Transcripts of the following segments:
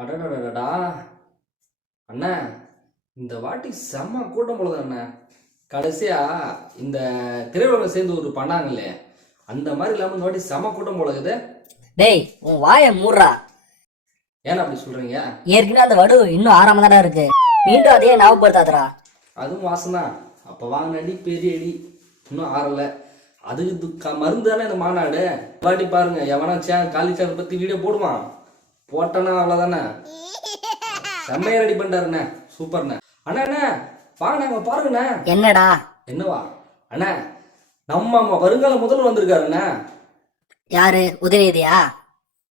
அடடடடா அண்ணா, இந்த வாட்டி செம்ம கூட்டம் போலது அண்ணா. கடைசியா இந்த திரையுலகம் சேர்ந்து ஒரு பண்ணாங்களே, அந்த மாதிரி இல்லாம இந்த வாட்டி செம்ம கூட்டம் போலகுது. டேய் உன் வாயை மூடுறா. ஏன்னா அப்படி சொல்றீங்க? ஏற்கனவே அந்த வடு இன்னும் ஆறாம தானே இருக்கு, மீண்டும் அதையே ஞாபகப்படுத்தாதடா. அதுவும் வாசனா அப்ப வாங்கின அடி பெரிய அடி இன்னும் ஆறல. அதுக்கு மருந்து தானே இந்த மாநாடு. வாட்டி பாருங்க, எவனா காலி சேர் பத்தி வீடியோ போடுவான், போட்டனா அவ்வளவுதானே. செம்மையா ரெடி பண்ணிட்டாருண்ணே, சூப்பர்ண்ணே. அண்ணா அண்ணா வாங்க நாங்க பாருங்கண்ணே. என்னடா? என்னவா அண்ணா, நம்ம வருங்கால முதல்வர் வந்திருக்காருண்ணே. யாரு? உதயநிதியா?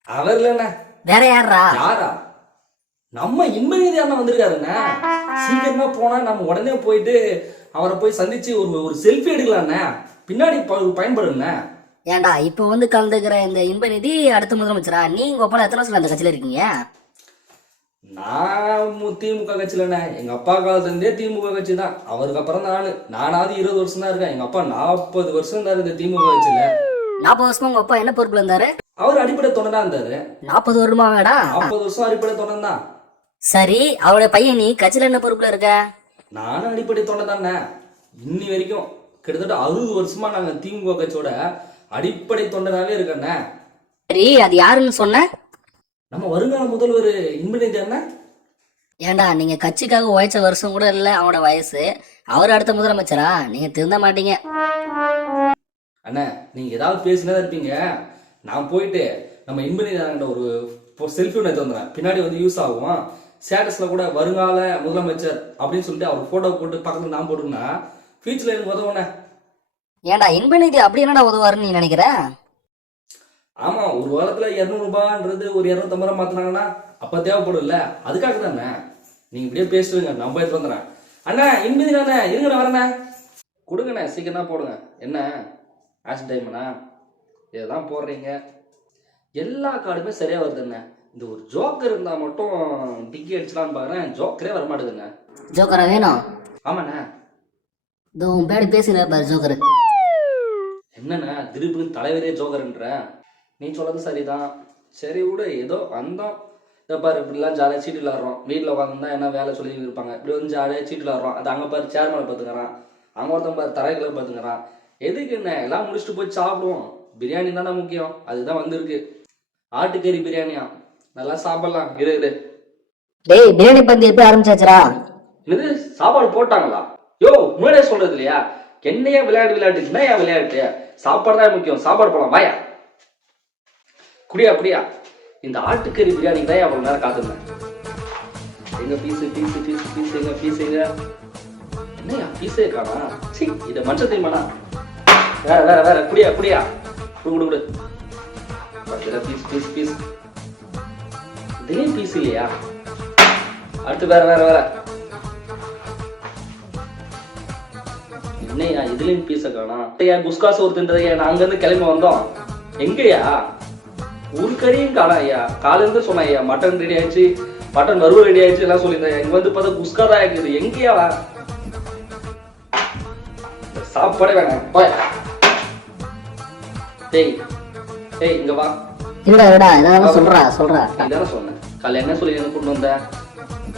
அவர் இல்லண்ணே. வேற யாரா? யாரா? நம்ம இன்பநிதி அண்ணா வந்திருக்காருண்ணே. சீக்கிரமா போனா நம்ம உடனே போயிட்டு அவரை போய் சந்திச்சு ஒரு செல்ஃபி எடுக்கலாண்ணே. பின்னாடி பயன்படுண்ணே. ஏன்டா இப்ப வந்து கலந்துக்கிற இந்த இன்பநிதி அடுத்த முதலமைச்சரா? நீ உங்க அப்பா எத்தனை வருஷம் அந்த கட்சியில இருக்கீங்க? நான் திமுக கட்சியிலண்ணே. எங்க அப்பா காலத்துலேருந்தே திமுக கட்சி தான். அவருக்கு அப்புறம் நானாவது 20 வருஷம் தான் இருக்கேன். எங்க அப்பா 40 வருஷம் இருந்தாரு இந்த திமுக கட்சியில. 40 வருஷமா உங்க அப்பா என்ன பொறுப்புல இருந்தாரு? அவர் அடிப்படை தொண்டனா இருந்தாரு. 40 வருமா வேடா? 40 வருஷம் அடிப்படை தொண்டன் தான். சரி, அவருடைய பையன் நீ கட்சியில என்ன பொறுப்புல இருக்க? நானும் அடிப்படை தொண்டன் தானே. இன்னி வரைக்கும் கிட்டத்தட்ட 60 வருஷமா நாங்க திமுக கட்சியோட அடிப்படை தொண்டனாவே இருக்கண்ணே. சரி, அது யாருன்னு சொன்ன? நம்ம வருங்கால முதல்வர் இன்பநிதி அண்ணா. ஏன்டா நீங்க கட்சிக்காக உழைச்ச வருஷம் கூட இல்ல அவனோட வயசு. அவர் அடுத்த முதலமைச்சரா? நீங்க திருந்த மாட்டீங்க அண்ணா. நீங்க ஏதாவது பேசினதா இருப்பீங்க. நான் போயிட்டு நம்ம இன்பநிதி அண்ணா ஒரு செல்ஃபி ஒன்று எடுத்து வந்துடுறேன். பின்னாடி வந்து யூஸ் ஆகும். ஸ்டேட்டஸ்ல கூட வருங்கால முதலமைச்சர் அப்படின்னு சொல்லிட்டு அவர் போட்டோ போட்டு பக்கத்துல நான் போட்டுன்னா ஃபியூச்சர்ல எனக்கு உதவுனே. ஏன்டா இன்பநிதி அப்படி என்னடா உதவாருன்னு நீ நினைக்கிற? ஆமா, ஒரு வாரத்துல 200 ரூபான்றது ஒரு 250 ரூபாய் மாத்தினாங்கன்னா அப்ப தேவைப்படும் இல்ல, அதுக்காக தானே. நீங்க இப்படியே பேசுவீங்க, நம்ம எடுத்து வந்துடுறேன். அண்ணா இன்பநிதி அண்ணா இருங்கண்ணா, வரண்ணே. கொடுங்கண்ணே, சீக்கிரமா போடுங்க. என்ன ஆக்ஷன் டைம்ண்ணா? இதெல்லாம் போடுறீங்க. எல்லா கார்டுமே சரியா வருதுண்ணே. இந்த ஒரு ஜோக்கர் இருந்தா மட்டும் டிக்கி அடிச்சலான்னு பாக்குறேன், ஜோக்கரே வரமாட்டேதுண்ணே. ஜோக்கரா வேணும்? ஆமாண்ணே. இதோ உன் பேடி பேசினார் பாரு ஜோக்கர். என்னண்ணா திருப்பி தலைவரே ஜோக்கர்ன்ற? நீ சொல்றது சரிதான். சரி விடு, ஏதோ வந்தோம். இதை பாரு, இப்படிலாம் ஜாலியாக சீட்டு விளாட்றோம். வீட்டில் உட்காந்துருந்தா என்ன வேலை சொல்லி இருப்பாங்க. இப்படி வந்து ஜாலியாக சீட்டு விளாட்றோம். அது அங்கே பாரு சேர் மேலே பார்த்துக்கிறான், அங்கே ஒருத்தன் பாரு தரைகளை பார்த்துக்கிறான். எதுக்கு என்ன, எல்லாம் முடிச்சுட்டு போய் சாப்பிடுவோம். பிரியாணி தானே முக்கியம், அதுதான் வந்திருக்கு. ஆட்டுக்கறி பிரியாணியா, நல்லா சாப்பிடலாம். இரு. டேய் பிரியாணி பந்தி எப்படி ஆரம்பிச்சாச்சுரா? இது சாப்பாடு போட்டாங்களா? யோ முன்னாடியே சொல்றது இல்லையா? என்னையா விளையாட்டு என்னையா விளையாட்டு? சாப்பாடு தான் முக்கியம், சாப்பாடு போலாம் வாயா. குடியா அப்படியா? இந்த ஆட்டுக்கறி பிரியாணிக்கு தான் அவ்வளவு நேரம் காத்துருந்தேன். எங்க பீஸ் எங்க பீஸ் எங்க? என்னையா பீஸே காணா? சி, இதை மனுஷன் தெரியுமாண்ணா? வேற குடியா குடு பீஸ் இதே பீஸ் இல்லையா? அடுத்து வேற என்னையா இதுலயும் பீஸ காணா? குஸ்காஸ் ஒருத்தன்றதையா நான் அங்க இருந்து கிளம்பி வந்தோம். எங்கயா ஒரு கறியும் காணா ஐயா. காலையில சொன்ன ஐயா மட்டன் ரெடி ஆயிடுச்சு, மட்டன் வறுவல் ரெடி ஆயிடுச்சு எல்லாம் சொல்லியிருந்தேன். இங்க வந்து பார்த்தா குஸ்கா தான் இருக்குது. எங்கேயா சாப்பாடே வேணாம் போய். டேய் இங்க வா. இதான சொன்னேன். காலையில என்ன சொல்லி என்ன கொண்டு வந்த?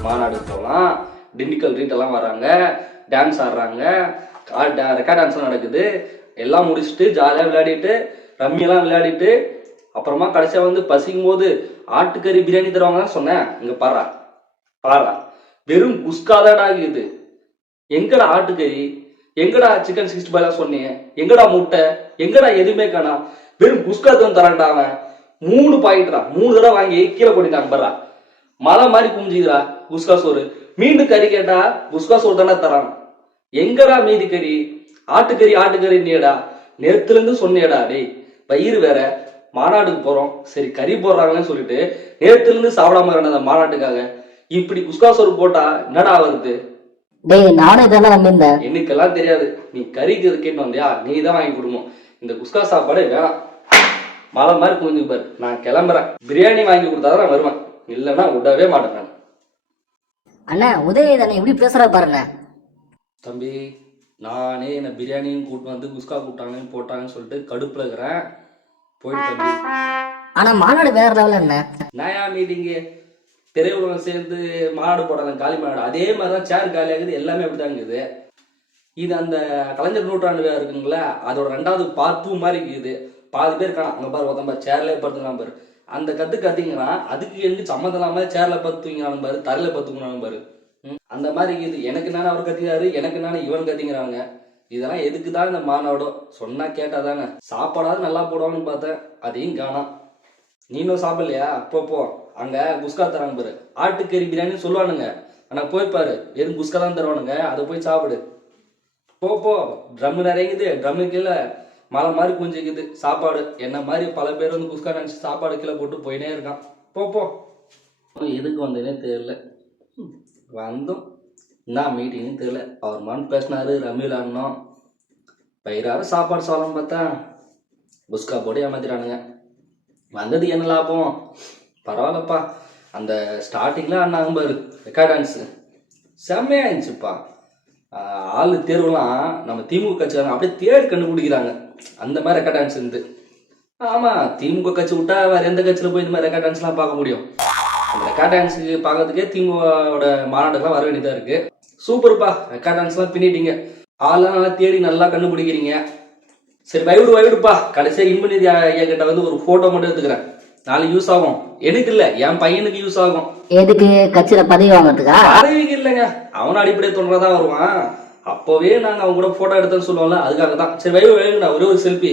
மாநாடு போலாம், டிண்டிக்கல் ரீட் எல்லாம் வர்றாங்க, டான்ஸ் ஆடுறாங்க, ரெக்கார்ட் டான்ஸ் நடக்குது. எல்லாம் முடிச்சுட்டு ஜாலியாக விளையாடிட்டு ரம்மியெல்லாம் விளையாடிட்டு அப்புறமா கடைசியா வந்து பசிக்கும் போது ஆட்டுக்கறி பிரியாணி தருவாங்க தான் சொன்னேன். இங்க பாரா வெறும் குஸ்காதான் ஆகுது. எங்கடா ஆட்டுக்கறி, எங்கடா சிக்கன் 65 சொன்னீங்க, எங்கடா முட்டை, எங்கடா எதுவுமே காணா. வெறும் குஸ்கா தான் தரான்டா. அவன் 3 பாக்கெட்ரா, 3 தடவை வாங்கி கீழே போட்டிட்டாங்க பர்றா. மலை மாதிரி குஞ்சுக்கிறா குஸ்கா சோறு. மீண்டும் கறி கேட்டா குஸ்கா சோறு தானே தரான். எங்கடா மீதி கறி? ஆட்டுக்கறி நீடா நேத்துல இருந்து சொன்னியடா. டேய் வயிறு வேற, மாநாட்டுக்கு போறோம், சரி கறி போடுறாங்கன்னு சொல்லிட்டு நேத்துல இருந்து சாப்பிடாம இருந்த மாநாட்டுக்காக இப்படி குஸ்கா சோறு போட்டா என்னடா வருது? எனக்கெல்லாம் தெரியாது. நீ கறிக்கு கேட்டு வந்தியா, நீ தான் வாங்கி கொடுக்கணும். இந்த குஸ்கா சாப்பாடு வேணாம். மலை மாதிரி குஞ்சு பாரு. நான் கிளம்புறேன். பிரியாணி வாங்கி கொடுத்தாதான் நான் வருவேன், இல்லைன்னா விடவே மாட்டேன். அண்ணா உதயநிதி எப்படி பேசுறா பாருங்க. தம்பி, நானே என்ன பிரியாணியும் கூட்டு வந்து குஸ்கா கூட்டாங்கன்னு போட்டாங்கன்னு சொல்லிட்டு கடுப்புல இருக்கிறேன். போயிட்டு தம்பி. ஆனா மாநாடு வேற லெவல். என்ன நயா மீட்டிங்கு திரையுலகம் சேர்ந்து மாநாடு போடுறாங்க, காலி மாநாடு. அதே மாதிரி தான் சேர் காலி ஆகுது, எல்லாமே அப்படிதான் இருக்குது. இது அந்த கலைஞர் நூற்றாண்டு விழா இருக்குங்களா, அதோட 2வது பார்ட் 2 மாதிரி இருக்குது. பாதி பேர் இருக்கான் அங்க பாரு, ஒருத்தன் பாரு சேர்ல படுத்துக்கலாம் பாரு. அந்த கத்திங்கன்னா அதுக்கு எனக்கு சம்மந்தம் இல்லாம சேர்ல பத்துங்கிறானு பாரு, தரையில பத்துக்கிறானு பாரு. அந்த மாதிரி இது. எனக்கு நானே அவர் கத்திக்கிறாரு, எனக்கு நானே இவன் கத்திக்கிறாங்க. இதெல்லாம் எதுக்கு தான் இந்த மாநாடோ? சொன்னா கேட்டா தானே. சாப்பாடாவது நல்லா போடுவான்னு பார்த்தேன், அதையும் காணாம். நீனும் சாப்பிடலையா? போ அங்க குஸ்கா தராங்க பாரு, ஆட்டுக்கறி பிரியாணின்னு சொல்லுவானுங்க. ஆனா போய் பாரு, வெறும் குஸ்கா தான் தருவானுங்க. அதை போய் சாப்பிடு. போ ட்ரம்மு நிறையுது, ட்ரம்மு கீழே மலை மாதிரி குஞ்சிக்குது சாப்பாடு. என்ன மாதிரி பல பேர் வந்து குஸ்கா நினச்சி சாப்பாடு கீழே போட்டு போயினே இருக்கான். போ எதுக்கு வந்தேனே தெரியல. வந்தோம் என்ன மீட்டிங்னு தெரியல. அவர் மண் பேசினாரு, ரம்மி விளாடணும், பயிராறு சாப்பாடு சாப்பிடலாம் பார்த்தா குஸ்கா போட்டு ஏமாத்திட்டானுங்க. வந்தது என்ன லாபம்? பரவாயில்லப்பா. அந்த ஸ்டார்டிங்கில் ஆனாங்க பாரு ரெக்கார்ட் டான்ஸு, செம்மையா இருந்துச்சுப்பா. ஆளு தேர்வுலாம் நம்ம திமுக கட்சிக்காரங்க அப்படியே தேடி கண்டுபிடிக்கிறாங்க. அந்த மாதிரி ரெக்கார்ட் டான்ஸ் இருந்து. ஆமா, திமுக கட்சி விட்டா வேற எந்த கட்சியில போய் இந்த மாதிரி ரெக்கார்ட் டான்ஸ்லாம் பார்க்க முடியும்? அந்த ரெக்கார்ட் டான்ஸுக்கு பார்க்கறதுக்கே திமுகவோட மாநாடுலாம் வர வேண்டியதா இருக்கு. சூப்பர்ப்பா, ரெக்கார்ட் டான்ஸ்லாம் பின்னிட்டீங்க. ஆள்லாம் நல்லா தேடி நல்லா கண்டுபிடிக்கிறீங்க. சரி வைவிடுப்பா. கடைசியாக இன்பநிதி ஐயா கிட்ட வந்து ஒரு போட்டோ மட்டும் எடுத்துக்கிறேன், நாளைக்கு யூஸ் ஆகும். எனக்கு இல்ல, என் பையனுக்கு யூஸ் ஆகும். எதுக்கு? கட்சியில பதவி வாங்குறதுக்கா? பதவிக்கு இல்லைங்க, அவன அடிப்படையே தொண்டதான் வருவான். அப்பவே நாங்க அவங்க கூட போட்டோ எடுத்தோன்னு சொல்லுவோம்ல, அதுக்காக தான். சரி வைவிடா, ஒரே ஒரு செல்ஃபி.